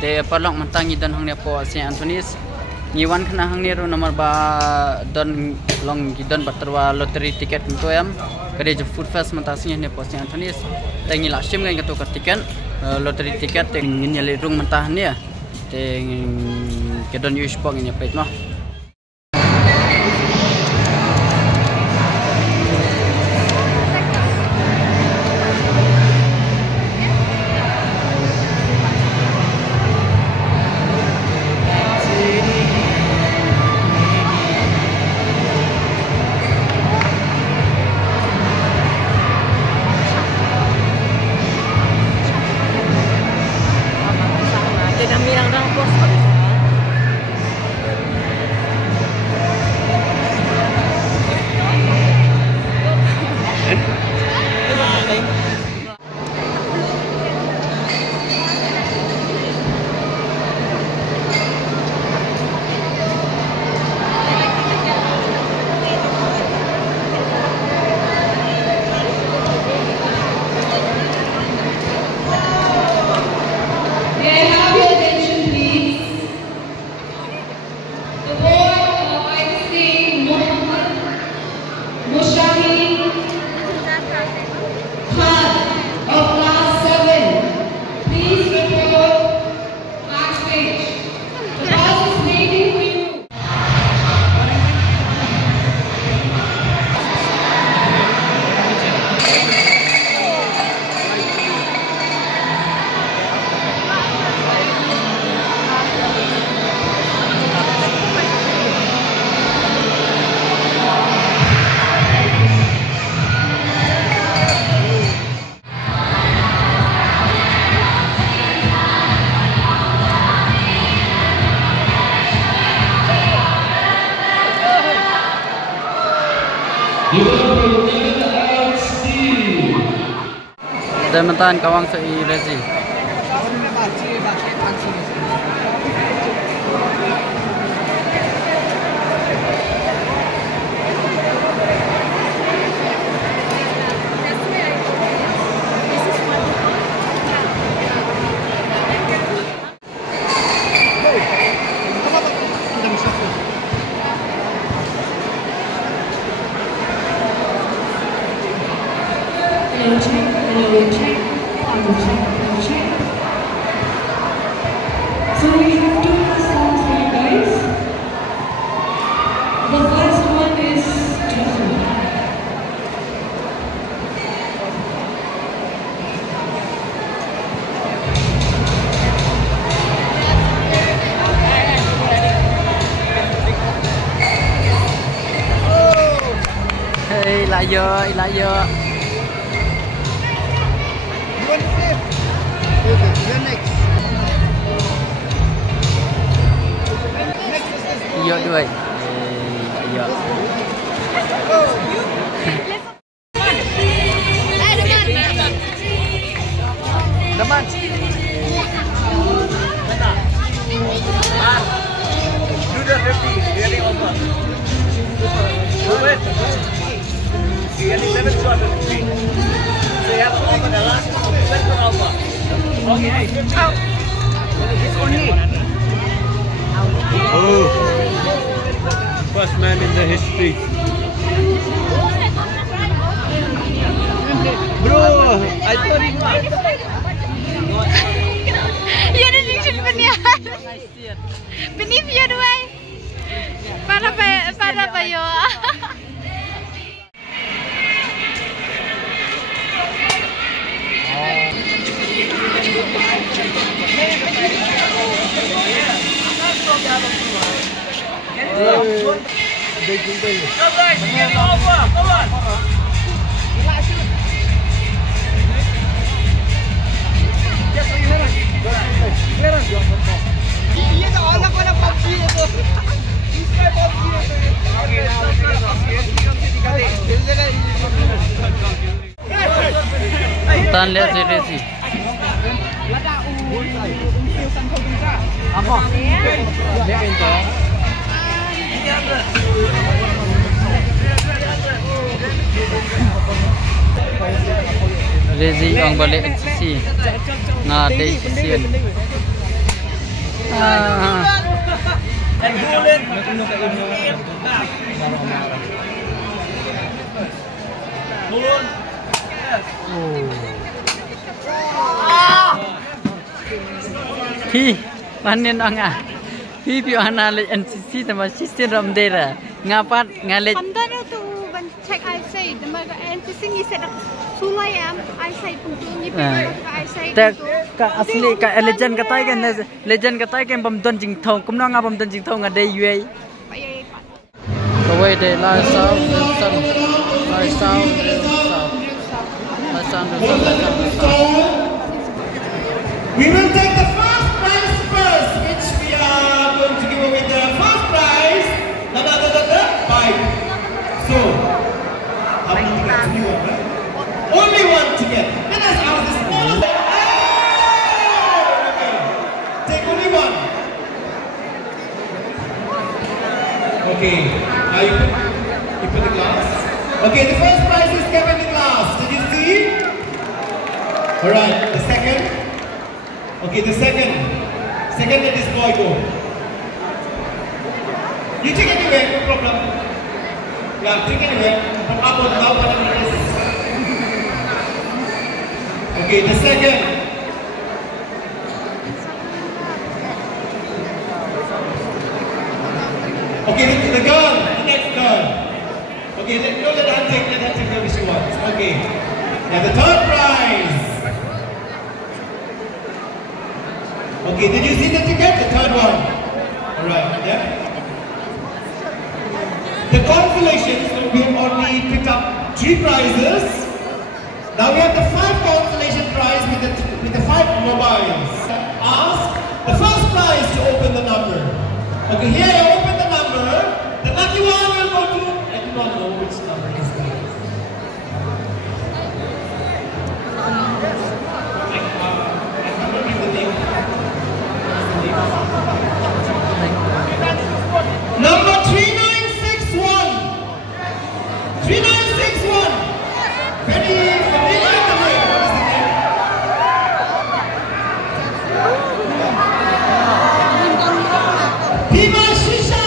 te palong mantangi dan hangnya po St. Anthony's ngiwan kena hangni ro nomor ba don long gidon baterwa lottery tiket kuntoyam kade je food fest mantasnya ne po St. Anthony's tengi lasim ngai ketu tiket lottery tiket teng nyali rung mentah ni ya teng kedon yuspong nya pet no. Sementan kawang sei Rezi. So we have two songs for you guys. The first one is Joshua. Hey, layo. You're next. Iyo duai. Iyo. Teman. Do the 50, really over. Do it. You get 7 to 50. So you have to over the last 7 over. Okay. Out. It's only. Oh. First man in the history. Bro, I thought he was. Yan ang yung pinihan. Pinipyo doon. Para ba yun? Tan lihat Rezi. Apa? Lihat itu. Rezi ang balik sisi. Ngadai sisian. Pi panen anga. Pi ana le NCC sama sistem ramdera. Ngapat ngalet. Pandan tu ban check I say the maga NCC ni set sulai I say puntu ni I say Ta ka asli ka legend katai kan legend katai kan bamdon jing thau kumna nga bamdon jing thau nga dei yue. Kawai de la sao san la sao la san. We will take the first prize first, which we are going to give away the first prize, none other than the bike. So, how many tickets do you want, right? Only one ticket. Let us ask the smallest. Okay, take only one. Okay, now you put the glass. Okay, the first prize is kept in the glass. Did you see? Alright, the second. Okay, the second let this boy go. You take it away, no problem. Yeah, take it away. But up or down, whatever it is. Okay, the second. Okay, the girl, the next girl. Okay, let her take whatever she wants. Okay. Now the third prize. Okay, did you see the ticket? The third one. Alright, yeah. The consolations, so we have only picked up 3 prizes. Now we have the 5 consolation prize with the 5 mobiles. Ask the first prize to open the number. Okay, here I open the number. The lucky one will go to, I do not know which number is that. I cannot give the name. Number 3961. 3961. Very familiar to me. What is the name? Pima Shisha.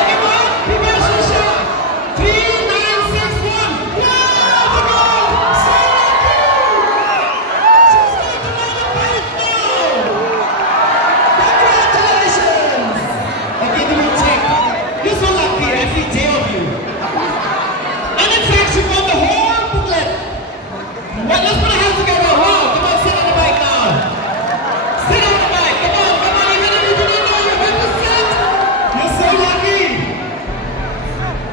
Anyone? Pima Shisha. 3961. Yeah, the girl. So lucky. She's going to learn a bike now. Congratulations. Okay, do we check? You're so lucky, every day of you. And in fact, she won the whole booklet. Well, let's put our hands together. Wow, come on, sit on the bike now. Sit on the bike. Come on, even if you didn't know you had to sit. You're so lucky.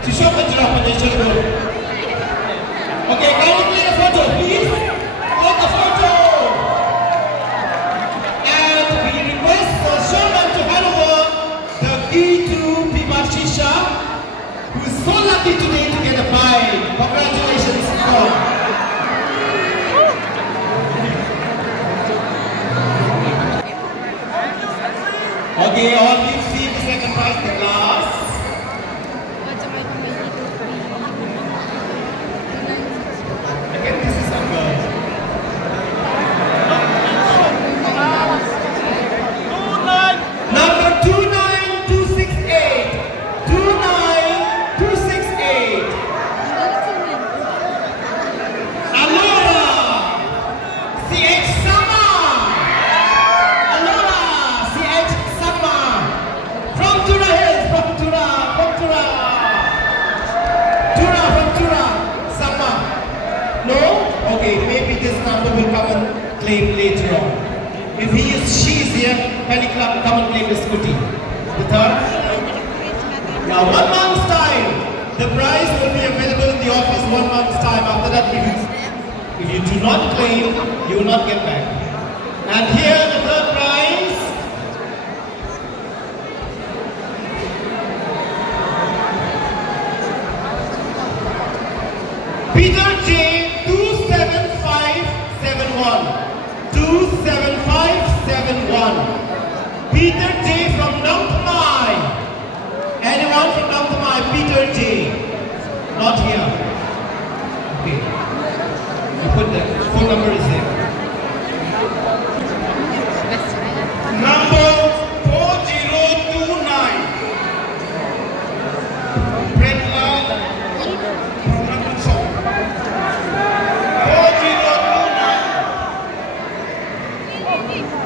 She showed the drop and they should go. Okay, can we take a photo, please? Take a photo. And we request the showman to hand over the key to Pima Shisha, who is so lucky today to get a bike. Congratulations, Tom. Okay, all you've seen the second prize, the glass. Again, this is a girl. Number 29268. 29268. Alora. CH Sama. Alora. CH Sama. From Tura Hills. From Tura. From Tura. Sama. No? Okay, maybe this number will come and claim later on. If she is here, Penny Club, come and claim the scooty. The third? Now, 1 month's time, the prize will be available in the office 1 month's time. After that, if you do not claim, you will not get back. And here, the third prize. Peter J. 27571. 27571. Peter J. from Namtamai. Anyone from Namtamai? Peter J. Not here. Okay. You put the phone number is there. Number 4. Ini.